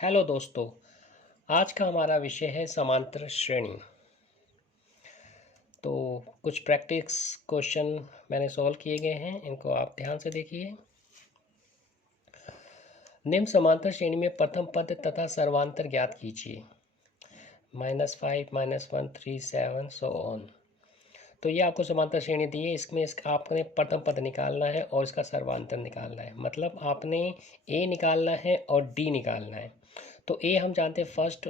Hello दोस्तों। आज का हमारा विषय है समांतर श्रेणी। तो कुछ प्रैक्टिस क्वेश्चन मैंने सॉल्व किए गए हैं, इनको आप ध्यान से देखिए। निम्न समांतर श्रेणी में प्रथम पद तथा सर्वांतर ज्ञात कीजिए। -5 -1 3 7 सो ऑन। तो ये आपको समांतर श्रेणी दी है, इसमें इसका आपने प्रथम पद निकालना है और इसका सर्वांतर निकालना है। मतलब आपने ए निकालना है और डी निकालना है। तो ए हम जानते हैं फर्स्ट,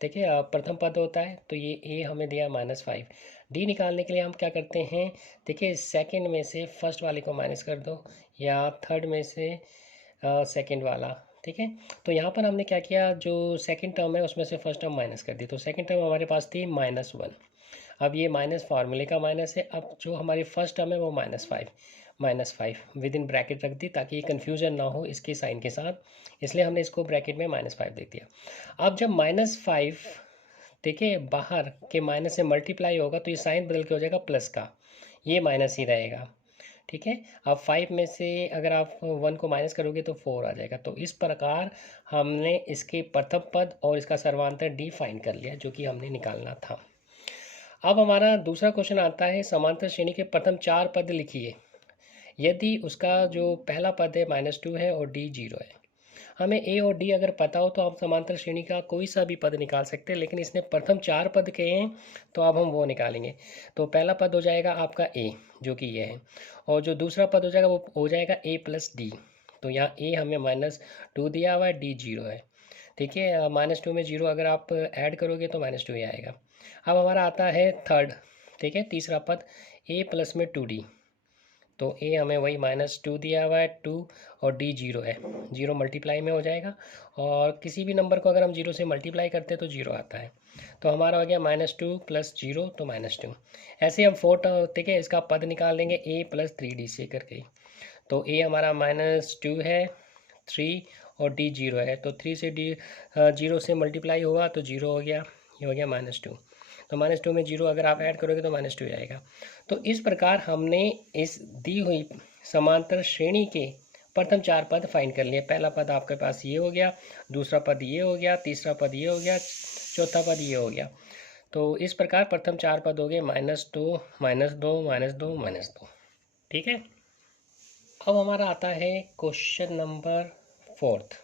देखिए प्रथम पद होता है, तो ये ए हमें दिया -5। डी निकालने के लिए हम क्या करते हैं, देखिए सेकंड में से फर्स्ट वाले को माइनस कर दो या थर्ड में से सेकंड वाला। ठीक है, तो यहाँ पर हमने क्या किया, जो सेकंड टर्म है उसमें से फर्स्ट टर्म माइनस कर दी, तो सेकंड टर्म हमारे पास थी -1। अब ये माइनस फार्मूले का माइनस है। अब जो हमारी फर्स्ट टर्म है वो -5 विद इन ब्रैकेट रख दी ताकि ये कन्फ्यूजन ना हो इसके साइन के साथ, इसलिए हमने इसको ब्रैकेट में -5 देख दिया। अब जब -5 देखिए बाहर के माइनस से मल्टीप्लाई होगा तो ये साइन बदल के हो जाएगा प्लस का, ये माइनस ही रहेगा। ठीक है, अब 5 में से अगर आप 1 को माइनस करोगे तो 4 आ जाएगा। तो इस प्रकार हमने इसके प्रथम पद और इसका सर्वांतर डी फाइन कर लिया, जो कि हमने निकालना था। अब हमारा दूसरा क्वेश्चन आता है, समांतर श्रेणी के प्रथम 4 पद लिखिए यदि उसका जो पहला पद है -2 है और डी 0 है। हमें ए और डी अगर पता हो तो हम समांतर श्रेणी का कोई सा भी पद निकाल सकते हैं, लेकिन इसने प्रथम 4 पद कहे हैं तो अब हम वो निकालेंगे। तो पहला पद हो जाएगा आपका ए, जो कि ये है, और जो दूसरा पद हो जाएगा वो हो जाएगा ए प्लस डी। तो यहाँ ए हमें -2 दिया हुआ है, डी 0 है। ठीक है, -2 में 0 अगर आप ऐड करोगे तो -2 ही आएगा। अब हमारा आता है थर्ड, ठीक है, तीसरा पद ए प्लस में 2d। तो ए हमें वही -2 दिया हुआ है, 2 और डी 0 है, 0 मल्टीप्लाई में हो जाएगा, और किसी भी नंबर को अगर हम 0 से मल्टीप्लाई करते हैं तो 0 आता है। तो हमारा हो गया -2 + 0 तो -2। ऐसे हम फोर्थ, ठीक है, इसका पद निकाल लेंगे ए प्लस 3d से करके। तो ए हमारा -2 है, 3 और डी 0 है, तो 3 से डी 0 से मल्टीप्लाई हुआ तो 0 हो गया, ये हो गया -2। तो -2 में 0 अगर आप ऐड करोगे तो -2 आएगा। तो इस प्रकार हमने इस दी हुई समांतर श्रेणी के प्रथम 4 पद फाइंड कर लिए। पहला पद आपके पास ये हो गया, दूसरा पद ये हो गया, तीसरा पद ये हो गया, चौथा पद ये हो गया। तो इस प्रकार प्रथम 4 पद हो गए -2 -2 -2 -2। ठीक है, अब हमारा आता है क्वेश्चन नंबर 4।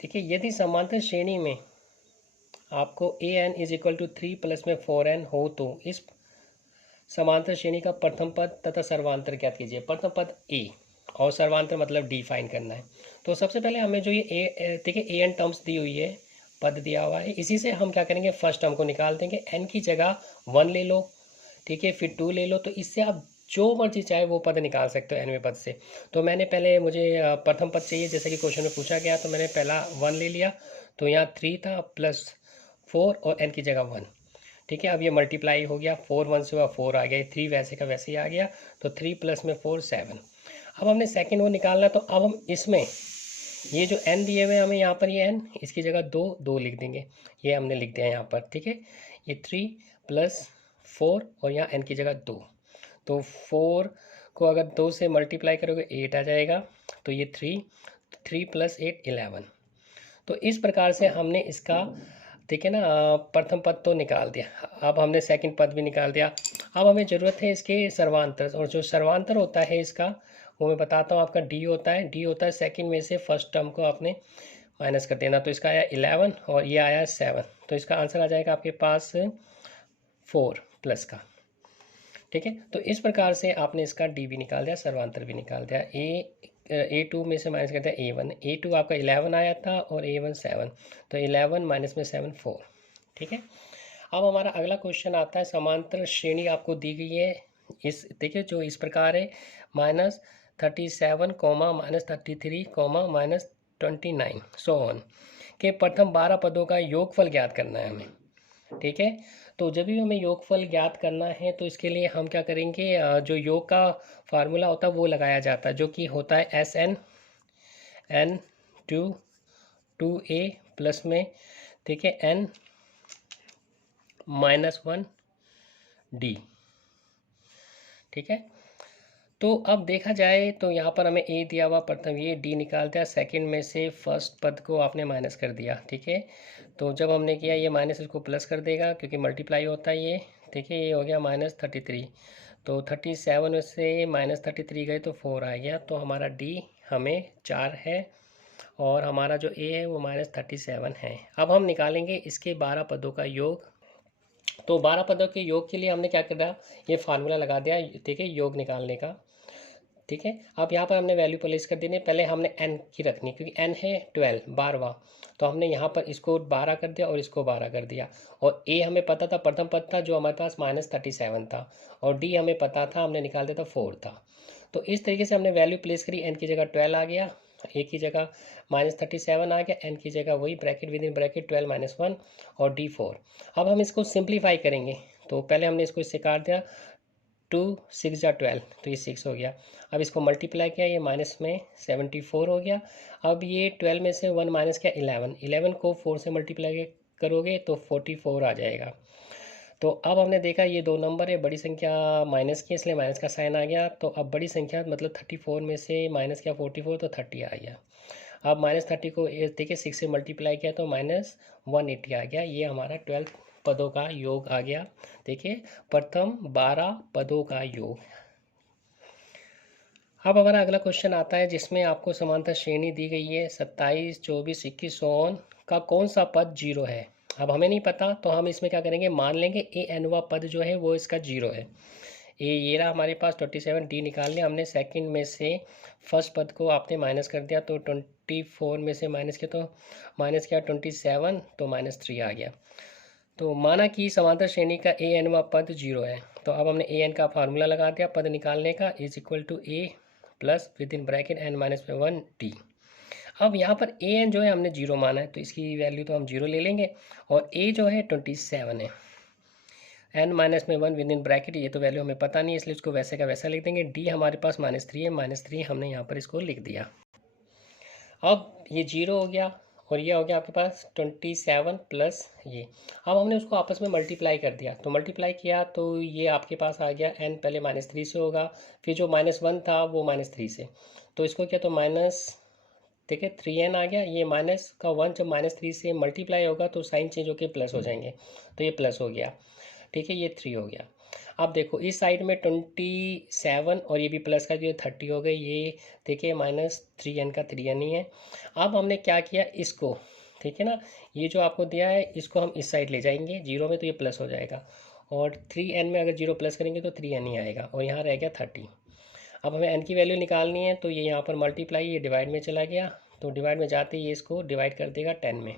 देखिए, यदि समांतर श्रेणी में आपको an = 3 प्लस में 4n हो तो इस समांतर श्रेणी का प्रथम पद तथा सर्वांतर ज्ञात कीजिए। प्रथम पद ए और सर्वांतर मतलब डी फाइन करना है। तो सबसे पहले हमें जो ये ए, देखिए an टर्म्स दी हुई है, पद दिया हुआ है, इसी से हम क्या करेंगे, फर्स्ट टर्म को निकाल देंगे। n की जगह 1 ले लो, ठीक है, फिर 2 ले लो, तो इससे आप जो मर्जी चाहे वो पद निकाल सकते हो nवें पद से। तो मैंने पहले, मुझे प्रथम पद चाहिए जैसे कि क्वेश्चन में पूछा गया, तो मैंने पहला 1 ले लिया, तो यहाँ 3 था +4 और n की जगह 1। ठीक है, अब ये मल्टीप्लाई हो गया, 4 1 से हुआ 4 आ गया, 3 वैसे का वैसे ही आ गया, तो 3 प्लस में 4 7। अब हमने सेकंड वो निकालना, तो अब हम इसमें ये जो n दिए हुए हमें यहाँ पर, ये n इसकी जगह 2 2 लिख देंगे, ये हमने लिख दिया यहाँ पर। ठीक है, ये 3 + 4 और यहाँ n की जगह 2, तो 4 को अगर 2 से मल्टीप्लाई करोगे 8 आ जाएगा, तो ये 3 + 8 11। तो इस प्रकार से हमने इसका, ठीक है ना, प्रथम पद तो निकाल दिया। अब हमने सेकंड पद भी निकाल दिया। अब हमें ज़रूरत है इसके सर्वांतर, और जो सर्वांतर होता है इसका वो मैं बताता हूँ। आपका डी होता है, डी होता है सेकंड में से फर्स्ट टर्म को आपने माइनस कर देना। तो इसका आया 11 और ये आया 7, तो इसका आंसर आ जाएगा आपके पास 4 प्लस का। ठीक है, तो इस प्रकार से आपने इसका डी भी निकाल दिया, सर्वांतर भी निकाल दिया। A2 में से माइनस करते हैं A1, A2 आपका 11 आया था और A1 7, तो 11 माइनस में 7 4। ठीक है, अब हमारा अगला क्वेश्चन आता है, समांतर श्रेणी आपको दी गई है, इस देखिए जो इस प्रकार है, -37, -33, -29 सो ऑन के प्रथम 12 पदों का योगफल ज्ञात करना है हमें। ठीक है, तो जब भी हमें योगफल ज्ञात करना है तो इसके लिए हम क्या करेंगे, जो योग का फार्मूला होता है वो लगाया जाता है, जो कि होता है SN n 2a प्लस में, ठीक है, n -1d। ठीक है, तो अब देखा जाए तो यहाँ पर हमें ए दिया हुआ, प्रथम ये डी निकाल दिया, सेकंड में से फर्स्ट पद को आपने माइनस कर दिया, ठीक है। तो जब हमने किया ये माइनस इसको प्लस कर देगा क्योंकि मल्टीप्लाई होता है ये, ठीक है। ये हो गया -33, तो 37 में से -33 गए तो 4 आ गया, तो हमारा डी हमें 4 है और हमारा जो ए है वो -37 है। अब हम निकालेंगे इसके 12 पदों का योग। तो 12 पदों के योग के लिए हमने क्या करा, ये फार्मूला लगा दिया, ठीक है, योग निकालने का, ठीक है। अब यहाँ पर हमने वैल्यू प्लेस कर देनी, पहले हमने n की रखनी क्योंकि n है 12, 12वां, तो हमने यहाँ पर इसको 12 कर दिया और इसको 12 कर दिया। और a हमें पता था, प्रथम पद था जो हमारे पास -37 था, और d हमें पता था, हमने निकाल दिया था 4 था। तो इस तरीके से हमने वैल्यू प्लेस करी, n की जगह 12 आ गया, a की जगह -37 आ गया, n की जगह वही ब्रैकेट विद इन ब्रैकेट 12 - 1 और d 4। अब हम इसको सिंप्लीफाई करेंगे, तो पहले हमने इसको इससे काट दिया, 2 6 जा 12, तो ये 6 हो गया। अब इसको मल्टीप्लाई किया, ये माइनस में 74 हो गया। अब ये 12 में से 1 माइनस किया 11, 11 को 4 से मल्टीप्लाई करोगे तो 44 आ जाएगा। तो अब हमने देखा ये दो नंबर है, बड़ी संख्या माइनस की, इसलिए माइनस का साइन आ गया। तो अब बड़ी संख्या मतलब 34 में से माइनस किया 44 तो 30 आ गया। अब -30 को देखिए 6 से मल्टीप्लाई किया तो -180 आ गया। ये हमारा 12 पदों का योग आ गया। देखिए प्रथम 12 पदों का योग। अब हमारा अगला क्वेश्चन आता है जिसमें आपको समांतर श्रेणी दी गई है 27, 24, 21 का कौन सा पद 0 है। अब हमें नहीं पता तो हम इसमें क्या करेंगे, मान लेंगे ए एनवा पद जो है वो इसका 0 है। ये रहा हमारे पास 27, डी निकाल लिया हमने, सेकंड में से फर्स्ट पद को आपने माइनस कर दिया, तो 24 में से माइनस किया, तो माइनस किया 27 तो -3 आ गया। तो माना कि समांतर श्रेणी का ए एन व पद 0 है। तो अब हमने ए एन का फार्मूला लगा दिया पद निकालने का, is equal to A plus within bracket n-1 T. अब यहाँ पर ए एन जो है हमने 0 माना है तो इसकी वैल्यू तो हम 0 ले लेंगे, और ए जो है 27 है, n-1 विद इन ब्रैकेट, ये तो वैल्यू हमें पता नहीं इसलिए इसको वैसे का वैसा लिख देंगे। डी हमारे पास -3 है, -3 हमने यहाँ पर इसको लिख दिया। अब ये 0 हो गया और ये हो गया आपके पास 27 प्लस ये। अब हमने उसको आपस में मल्टीप्लाई कर दिया, तो मल्टीप्लाई किया तो ये आपके पास आ गया n, पहले -3 से होगा, फिर जो -1 था वो -3 से, तो इसको किया तो माइनस, ठीक है, 3n आ गया। ये माइनस का 1 जब -3 से मल्टीप्लाई होगा तो साइन चेंज होकर प्लस हो जाएंगे, तो ये प्लस हो गया, ठीक है, ये 3 हो गया। अब देखो इस साइड में 27 और ये भी प्लस का जो 30 हो गई, ये देखिए -3n का 3n ही है। अब हमने क्या किया इसको, ठीक है ना, ये जो आपको दिया है इसको हम इस साइड ले जाएंगे 0 में, तो ये प्लस हो जाएगा, और 3n में अगर 0 प्लस करेंगे तो 3n ही आएगा, और यहाँ रह गया 30। अब हमें n की वैल्यू निकालनी है, तो ये यहाँ पर मल्टीप्लाई, ये डिवाइड में चला गया, तो डिवाइड में जाते ही ये इसको डिवाइड कर देगा 10 में,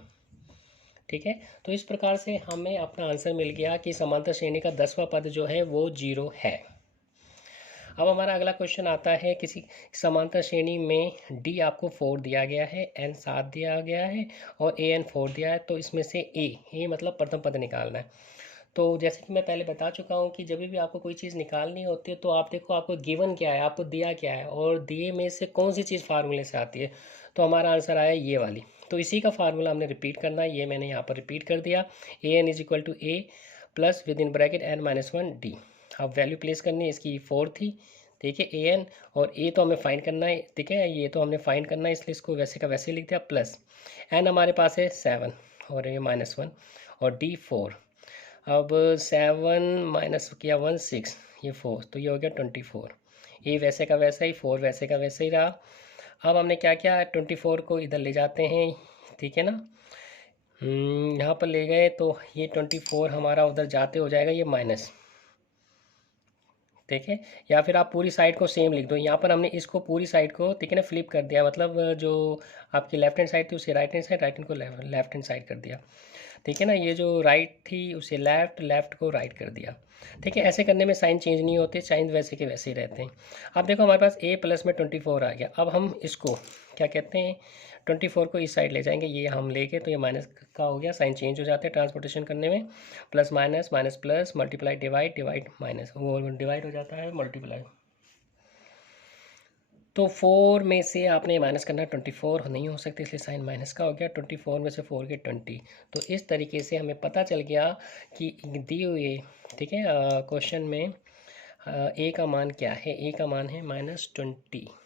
ठीक है। तो इस प्रकार से हमें अपना आंसर मिल गया कि समांतर श्रेणी का 10वां पद जो है वो 0 है। अब हमारा अगला क्वेश्चन आता है, किसी समांतर श्रेणी में डी आपको 4 दिया गया है, एन 7 दिया गया है और ए एन 4 दिया है, तो इसमें से ए मतलब प्रथम पद निकालना है। तो जैसे कि मैं पहले बता चुका हूँ कि जब भी आपको कोई चीज़ निकालनी होती है तो आप देखो आपको गिवन क्या है, आपको दिया क्या है, और दिए में से कौन सी चीज़ फार्मूले से आती है। तो हमारा आंसर आया ये वाली, तो इसी का फार्मूला हमने रिपीट करना है, ये मैंने यहाँ पर रिपीट कर दिया, a n is equal to A plus within bracket n-1 d. अब वैल्यू प्लेस करनी है, इसकी 4 थी, ठीक है, ए एन, और ए तो हमें फाइंड करना है, ठीक है, ये तो हमने फाइंड करना है इसलिए इसको वैसे का वैसे लिख दिया, प्लस एन हमारे पास है 7 और ये -1 और डी 4। अब 7 माइनस किया 1 6, ये 4, तो ये हो गया 24। ए वैसे का वैसा ही, 4 वैसे का वैसे ही रहा। अब हमने क्या किया, 24 को इधर ले जाते हैं, ठीक है ना, यहाँ पर ले गए तो ये 24 हमारा उधर जाते हो जाएगा ये माइनस, ठीक है, या फिर आप पूरी साइड को सेम लिख दो। यहाँ पर हमने इसको पूरी साइड को, ठीक है ना, फ्लिप कर दिया, मतलब जो आपकी लेफ्ट हैंड साइड थी उसे right hand side, right hand को लेफ्ट हैंड साइड कर दिया, ठीक है ना, ये जो राइट थी उसे लेफ्ट, लेफ्ट को राइट कर दिया, ठीक है। ऐसे करने में साइन चेंज नहीं होते, साइन वैसे के वैसे ही रहते हैं। अब देखो हमारे पास ए प्लस में 24 आ गया। अब हम इसको क्या कहते हैं, 24 को इस साइड ले जाएंगे, ये हम लेके, तो ये माइनस का हो गया, साइन चेंज हो जाते हैं ट्रांसपोर्टेशन करने में, plus minus, minus plus, multiply divide, divide minus, वो डिवाइड हो जाता है मल्टीप्लाई। तो 4 में से आपने माइनस करना, 24 नहीं हो सकती इसलिए साइन माइनस का हो गया, 24 में से 4 के 20। तो इस तरीके से हमें पता चल गया कि दिए हुए, ठीक है, क्वेश्चन में ए का मान क्या है, ए का मान है -20।